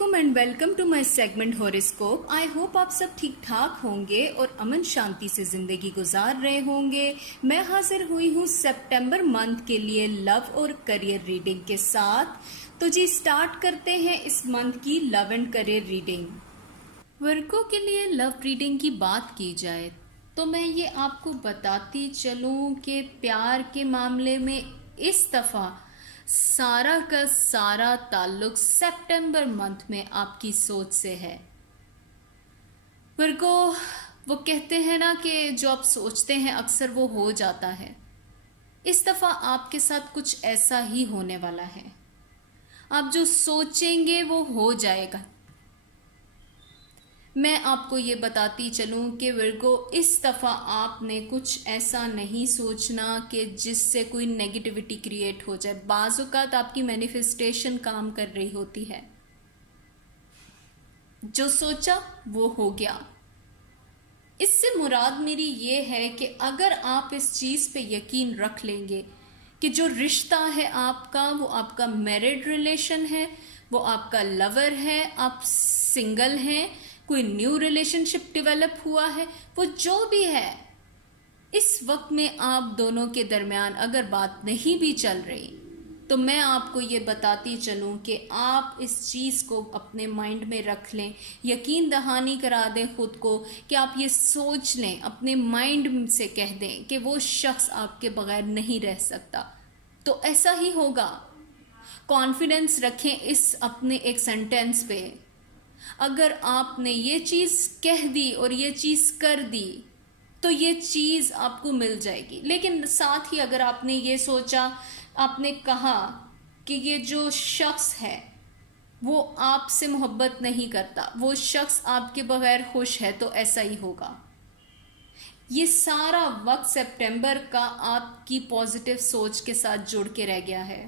वालेकुम and welcome to my segment horoscope. I hope आप सब ठीक ठाक होंगे और अमन शांति से जिंदगी गुजार रहे होंगे। मैं हाजिर हुई हूँ सितंबर मंथ के लिए लव और करियर रीडिंग के साथ। तो जी स्टार्ट करते हैं इस मंथ की लव एंड करियर रीडिंग। वर्गों के लिए लव रीडिंग की बात की जाए तो मैं ये आपको बताती चलूं कि प्यार के मामले में इस दफ़ा सारा का सारा ताल्लुक सितंबर मंथ में आपकी सोच से है। वर्गो, वो कहते हैं ना कि जो आप सोचते हैं अक्सर वो हो जाता है। इस दफ़ा आपके साथ कुछ ऐसा ही होने वाला है। आप जो सोचेंगे वो हो जाएगा। मैं आपको ये बताती चलूं कि वर्गो, इस दफ़ा आपने कुछ ऐसा नहीं सोचना कि जिससे कोई नेगेटिविटी क्रिएट हो जाए। बाज़ औक़ात आपकी मैनिफेस्टेशन काम कर रही होती है। जो सोचा वो हो गया। इससे मुराद मेरी ये है कि अगर आप इस चीज़ पे यकीन रख लेंगे कि जो रिश्ता है आपका वो आपका मैरिड रिलेशन है, वो आपका लवर है, आप सिंगल हैं, कोई न्यू रिलेशनशिप डेवलप हुआ है, वो जो भी है, इस वक्त में आप दोनों के दरमियान अगर बात नहीं भी चल रही तो मैं आपको ये बताती चलूं कि आप इस चीज़ को अपने माइंड में रख लें, यकीन दहानी करा दें खुद को कि आप ये सोच लें, अपने माइंड से कह दें कि वो शख्स आपके बगैर नहीं रह सकता। तो ऐसा ही होगा। कॉन्फिडेंस रखें इस अपने एक सेंटेंस पे। अगर आपने ये चीज़ कह दी और ये चीज़ कर दी तो ये चीज़ आपको मिल जाएगी। लेकिन साथ ही अगर आपने ये सोचा, आपने कहा कि ये जो शख्स है वो आपसे मोहब्बत नहीं करता, वो शख्स आपके बगैर खुश है, तो ऐसा ही होगा। ये सारा वक्त सितंबर का आपकी पॉजिटिव सोच के साथ जुड़ के रह गया है।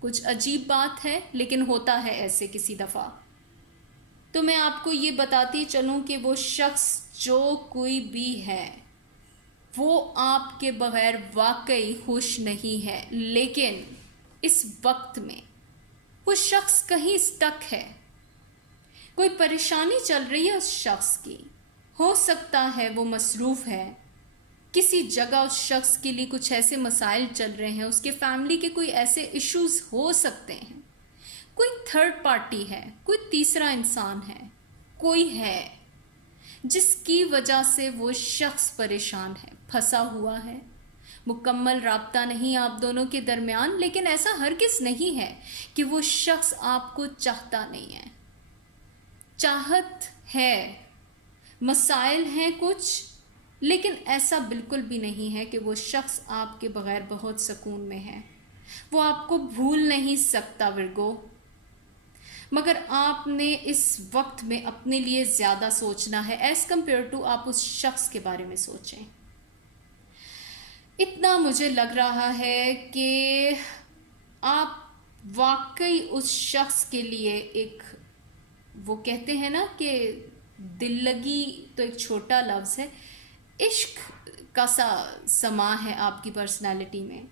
कुछ अजीब बात है लेकिन होता है ऐसे किसी दफ़ा। तो मैं आपको ये बताती चलूं कि वो शख्स जो कोई भी है वो आपके बगैर वाकई खुश नहीं है, लेकिन इस वक्त में वो शख्स कहीं स्टक है। कोई परेशानी चल रही है उस शख्स की। हो सकता है वो मसरूफ़ है किसी जगह, उस शख्स के लिए कुछ ऐसे मसाइल चल रहे हैं, उसके फैमिली के कोई ऐसे इश्यूज हो सकते हैं, कोई थर्ड पार्टी है, कोई तीसरा इंसान है, कोई है जिसकी वजह से वो शख्स परेशान है, फंसा हुआ है। मुकम्मल राब्ता नहीं आप दोनों के दरमियान, लेकिन ऐसा हरगिज़ नहीं है कि वो शख्स आपको चाहता नहीं है। चाहत है, मसाइल हैं कुछ, लेकिन ऐसा बिल्कुल भी नहीं है कि वो शख्स आपके बगैर बहुत सुकून में है। वो आपको भूल नहीं सकता विर्गो, मगर आपने इस वक्त में अपने लिए ज़्यादा सोचना है एज़ कम्पेयर टू आप उस शख्स के बारे में सोचें। इतना मुझे लग रहा है कि आप वाकई उस शख्स के लिए एक, वो कहते हैं ना कि दिल लगी तो एक छोटा लफ्ज़ है, इश्क का सा समा है आपकी पर्सनालिटी में।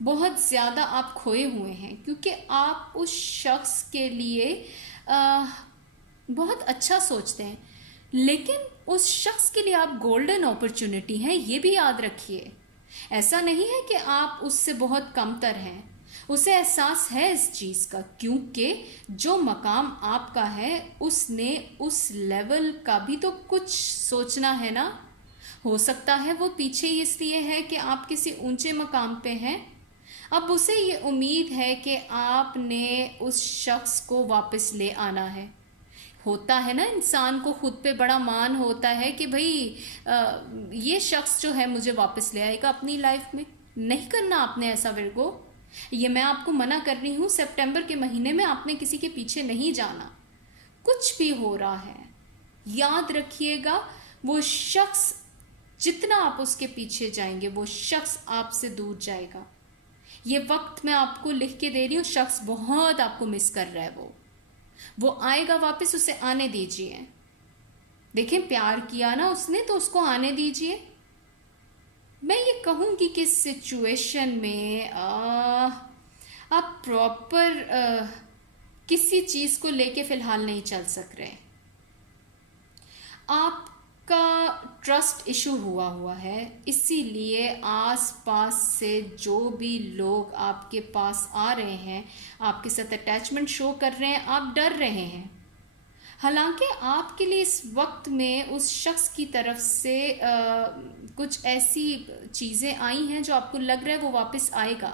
बहुत ज़्यादा आप खोए हुए हैं क्योंकि आप उस शख्स के लिए बहुत अच्छा सोचते हैं, लेकिन उस शख्स के लिए आप गोल्डन अपॉर्चुनिटी हैं, ये भी याद रखिए। ऐसा नहीं है कि आप उससे बहुत कमतर हैं, उसे एहसास है इस चीज़ का, क्योंकि जो मकाम आपका है उसने उस लेवल का भी तो कुछ सोचना है ना। हो सकता है वो पीछे इसलिए है कि आप किसी ऊंचे मकाम पे हैं। अब उसे ये उम्मीद है कि आपने उस शख्स को वापस ले आना है। होता है ना, इंसान को खुद पे बड़ा मान होता है कि भाई ये शख्स जो है मुझे वापस ले आएगा अपनी लाइफ में। नहीं करना आपने ऐसा विर्गो, ये मैं आपको मना कर रही हूँ। सितंबर के महीने में आपने किसी के पीछे नहीं जाना। कुछ भी हो रहा है, याद रखिएगा वो शख्स, जितना आप उसके पीछे जाएंगे वो शख्स आपसे दूर जाएगा। ये वक्त मैं आपको लिख के दे रही हूँ, शख्स बहुत आपको मिस कर रहा है। वो आएगा वापस, उसे आने दीजिए। देखें, प्यार किया ना उसने तो उसको आने दीजिए। मैं ये कहूँगी कि इस सिचुएशन में आप प्रॉपर किसी चीज को लेके फिलहाल नहीं चल सक रहे। आपका ट्रस्ट इशू हुआ है, इसीलिए आसपास से जो भी लोग आपके पास आ रहे हैं, आपके साथ अटैचमेंट शो कर रहे हैं, आप डर रहे हैं। हालांकि आपके लिए इस वक्त में उस शख्स की तरफ से कुछ ऐसी चीज़ें आई हैं जो आपको लग रहा है वो वापस आएगा।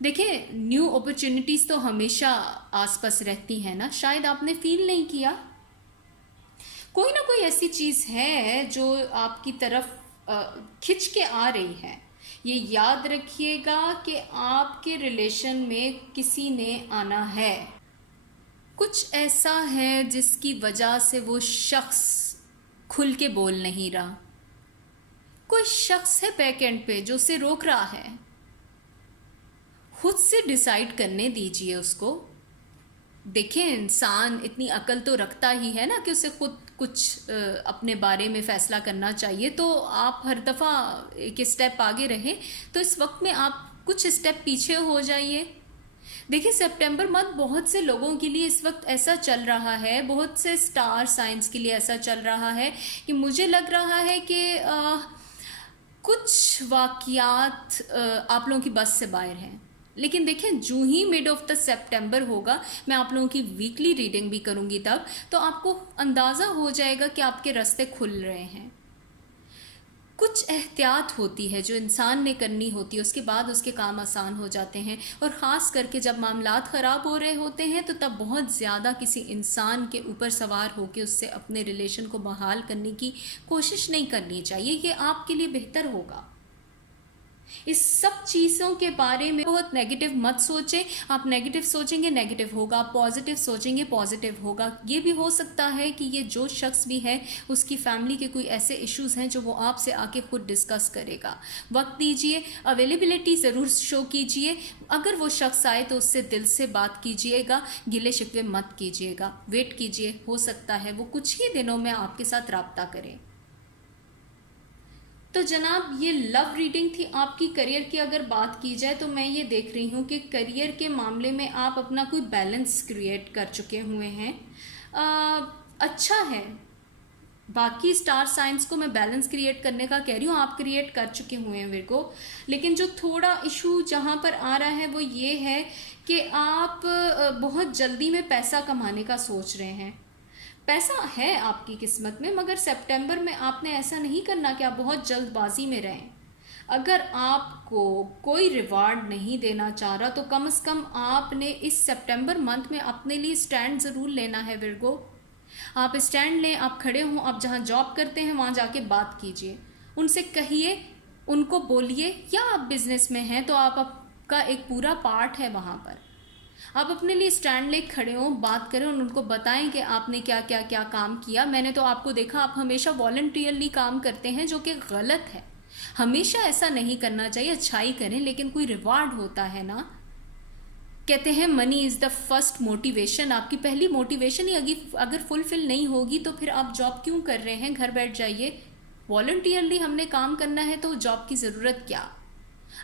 देखिए, न्यू अपॉर्चुनिटीज़ तो हमेशा आसपास रहती हैं ना, शायद आपने फील नहीं किया। कोई ना कोई ऐसी चीज़ है जो आपकी तरफ खिंच के आ रही है। ये याद रखिएगा कि आपके रिलेशन में किसी ने आना है। कुछ ऐसा है जिसकी वजह से वो शख्स खुल के बोल नहीं रहा। कोई शख्स है बैक एंड पे जो उसे रोक रहा है। खुद से डिसाइड करने दीजिए उसको। देखिए, इंसान इतनी अकल तो रखता ही है ना कि उसे खुद कुछ अपने बारे में फ़ैसला करना चाहिए। तो आप हर दफ़ा एक स्टेप आगे रहें, तो इस वक्त में आप कुछ स्टेप पीछे हो जाइए। देखिए, सितंबर मंथ बहुत से लोगों के लिए इस वक्त ऐसा चल रहा है, बहुत से स्टार साइंस के लिए ऐसा चल रहा है कि मुझे लग रहा है कि कुछ वाक़यात आप लोगों की बस से बाहर हैं। लेकिन देखिए, जो ही मिड ऑफ द सितंबर होगा, मैं आप लोगों की वीकली रीडिंग भी करूँगी तब, तो आपको अंदाज़ा हो जाएगा कि आपके रास्ते खुल रहे हैं। कुछ एहतियात होती है जो इंसान ने करनी होती है, उसके बाद उसके काम आसान हो जाते हैं। और ख़ास करके जब मामलात ख़राब हो रहे होते हैं तो तब बहुत ज़्यादा किसी इंसान के ऊपर सवार होकर उससे अपने रिलेशन को बहाल करने की कोशिश नहीं करनी चाहिए। ये आपके लिए बेहतर होगा। इस सब चीज़ों के बारे में बहुत नेगेटिव मत सोचें। आप नेगेटिव सोचेंगे नेगेटिव होगा, आप पॉजिटिव सोचेंगे पॉजिटिव होगा। ये भी हो सकता है कि ये जो शख्स भी है उसकी फैमिली के कोई ऐसे इश्यूज़ हैं जो वो आपसे आके खुद डिस्कस करेगा। वक्त दीजिए, अवेलेबिलिटी ज़रूर शो कीजिए। अगर वो शख्स आए तो उससे दिल से बात कीजिएगा, गिले शिकवे मत कीजिएगा, वेट कीजिए। हो सकता है वो कुछ ही दिनों में आपके साथ रब्ता करें। तो जनाब, ये लव रीडिंग थी आपकी। करियर की अगर बात की जाए तो मैं ये देख रही हूँ कि करियर के मामले में आप अपना कोई बैलेंस क्रिएट कर चुके हुए हैं। अच्छा है। बाकी स्टार साइंस को मैं बैलेंस क्रिएट करने का कह रही हूँ, आप क्रिएट कर चुके हुए हैं विर्गो। लेकिन जो थोड़ा इशू जहाँ पर आ रहा है वो ये है कि आप बहुत जल्दी में पैसा कमाने का सोच रहे हैं। पैसा है आपकी किस्मत में, मगर सितंबर में आपने ऐसा नहीं करना कि आप बहुत जल्दबाजी में रहें। अगर आपको कोई रिवार्ड नहीं देना चाह रहा तो कम से कम आपने इस सितंबर मंथ में अपने लिए स्टैंड ज़रूर लेना है विर्गो। आप स्टैंड लें, आप खड़े हों, आप जहाँ जॉब करते हैं वहाँ जाके बात कीजिए, उनसे कहिए, उनको बोलिए। या आप बिजनेस में हैं तो आपका एक पूरा पार्ट है वहाँ पर। आप अपने लिए स्टैंड ले खड़े हों, बात करें और उनको बताएं कि आपने क्या क्या क्या काम किया। मैंने तो आपको देखा, आप हमेशा वॉलंटियरली काम करते हैं, जो कि गलत है। हमेशा ऐसा नहीं करना चाहिए। अच्छाई करें लेकिन कोई रिवार्ड होता है ना। कहते हैं money is the first motivation. आपकी पहली मोटिवेशन ही अगर फुलफिल नहीं होगी तो फिर आप जॉब क्यों कर रहे हैं? घर बैठ जाइए। वॉलंटियरली हमने काम करना है तो जॉब की ज़रूरत क्या।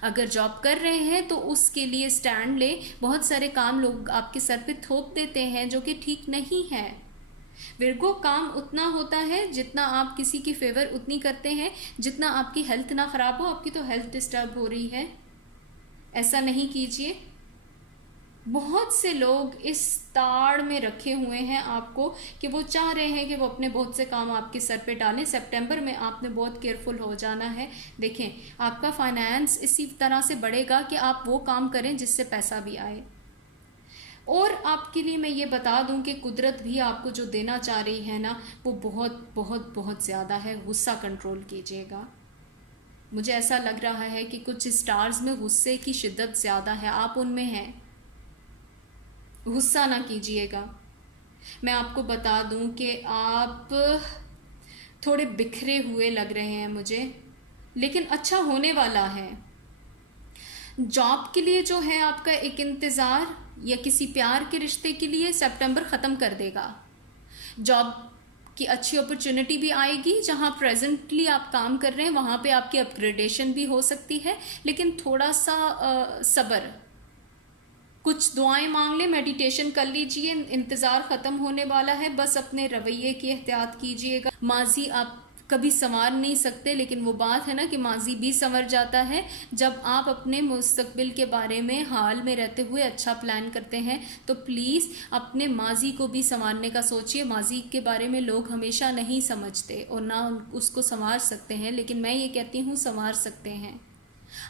अगर जॉब कर रहे हैं तो उसके लिए स्टैंड ले। बहुत सारे काम लोग आपके सर पे थोप देते हैं जो कि ठीक नहीं है। विर्गो, काम उतना होता है जितना आप किसी की फेवर उतनी करते हैं। जितना आपकी हेल्थ ना ख़राब हो, आपकी तो हेल्थ डिस्टर्ब हो रही है। ऐसा नहीं कीजिए। बहुत से लोग इस ताड़ में रखे हुए हैं आपको कि वो चाह रहे हैं कि वो अपने बहुत से काम आपके सर पे डालें। सितंबर में आपने बहुत केयरफुल हो जाना है। देखें, आपका फाइनेंस इसी तरह से बढ़ेगा कि आप वो काम करें जिससे पैसा भी आए। और आपके लिए मैं ये बता दूं कि कुदरत भी आपको जो देना चाह रही है ना, वो बहुत बहुत बहुत ज़्यादा है। गुस्सा कंट्रोल कीजिएगा। मुझे ऐसा लग रहा है कि कुछ स्टार्स में गुस्से की शिद्दत ज़्यादा है, आप उनमें हैं। गुस्सा ना कीजिएगा। मैं आपको बता दूं कि आप थोड़े बिखरे हुए लग रहे हैं मुझे, लेकिन अच्छा होने वाला है। जॉब के लिए जो है आपका एक इंतज़ार या किसी प्यार के रिश्ते के लिए सितंबर ख़त्म कर देगा। जॉब की अच्छी अपॉर्चुनिटी भी आएगी। जहाँ प्रेजेंटली आप काम कर रहे हैं वहाँ पे आपकी अपग्रेडेशन भी हो सकती है, लेकिन थोड़ा सा सब्र, कुछ दुआएं मांग ले, मेडिटेशन कर लीजिए, इंतज़ार ख़त्म होने वाला है। बस अपने रवैये की एहतियात कीजिएगा। माजी आप कभी संवार नहीं सकते, लेकिन वो बात है ना कि माजी भी संवर जाता है जब आप अपने मुस्तकबिल के बारे में हाल में रहते हुए अच्छा प्लान करते हैं। तो प्लीज़ अपने माजी को भी संवारने का सोचिए। माजी के बारे में लोग हमेशा नहीं समझते और ना उसको संवार सकते हैं, लेकिन मैं ये कहती हूँ संवार सकते हैं।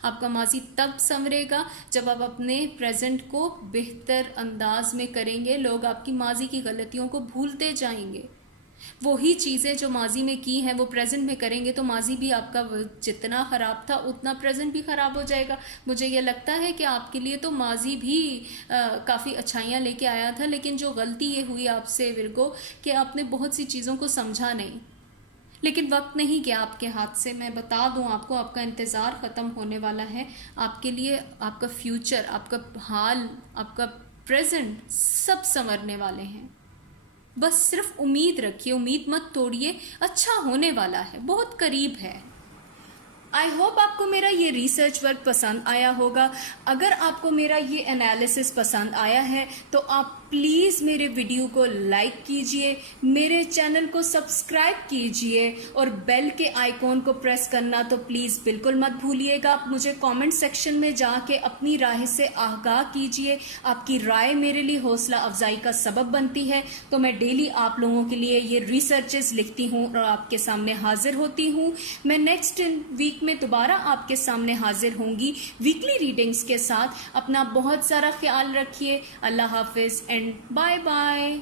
आपका माजी तब संवरेगा जब आप अपने प्रेजेंट को बेहतर अंदाज में करेंगे। लोग आपकी माजी की गलतियों को भूलते जाएंगे। वही चीज़ें जो माजी में की हैं वो प्रेजेंट में करेंगे तो माजी भी आपका जितना ख़राब था उतना प्रेजेंट भी ख़राब हो जाएगा। मुझे ये लगता है कि आपके लिए तो माजी भी काफ़ी अच्छाइयाँ लेके आया था, लेकिन जो गलती ये हुई आपसे विरगो कि आपने बहुत सी चीज़ों को समझा नहीं। लेकिन वक्त नहीं गया आपके हाथ से। मैं बता दूं आपको, आपका इंतज़ार ख़त्म होने वाला है। आपके लिए आपका फ्यूचर, आपका हाल, आपका प्रेजेंट सब संवरने वाले हैं। बस सिर्फ उम्मीद रखिए, उम्मीद मत तोड़िए। अच्छा होने वाला है, बहुत करीब है। आई होप आपको मेरा ये रिसर्च वर्क पसंद आया होगा। अगर आपको मेरा ये एनालिसिस पसंद आया है तो आप प्लीज़ मेरे वीडियो को लाइक कीजिए, मेरे चैनल को सब्सक्राइब कीजिए और बेल के आइकॉन को प्रेस करना तो प्लीज़ बिल्कुल मत भूलिएगा। आप मुझे कमेंट सेक्शन में जाके अपनी राय से आगाह कीजिए। आपकी राय मेरे लिए हौसला अफजाई का सबब बनती है। तो मैं डेली आप लोगों के लिए ये रिसर्चेस लिखती हूँ और आपके सामने हाजिर होती हूँ। मैं नेक्स्ट वीक में दोबारा आपके सामने हाजिर होंगी वीकली रीडिंग्स के साथ। अपना बहुत सारा ख्याल रखिए। अल्लाह हाफिज एंड बाय बाय।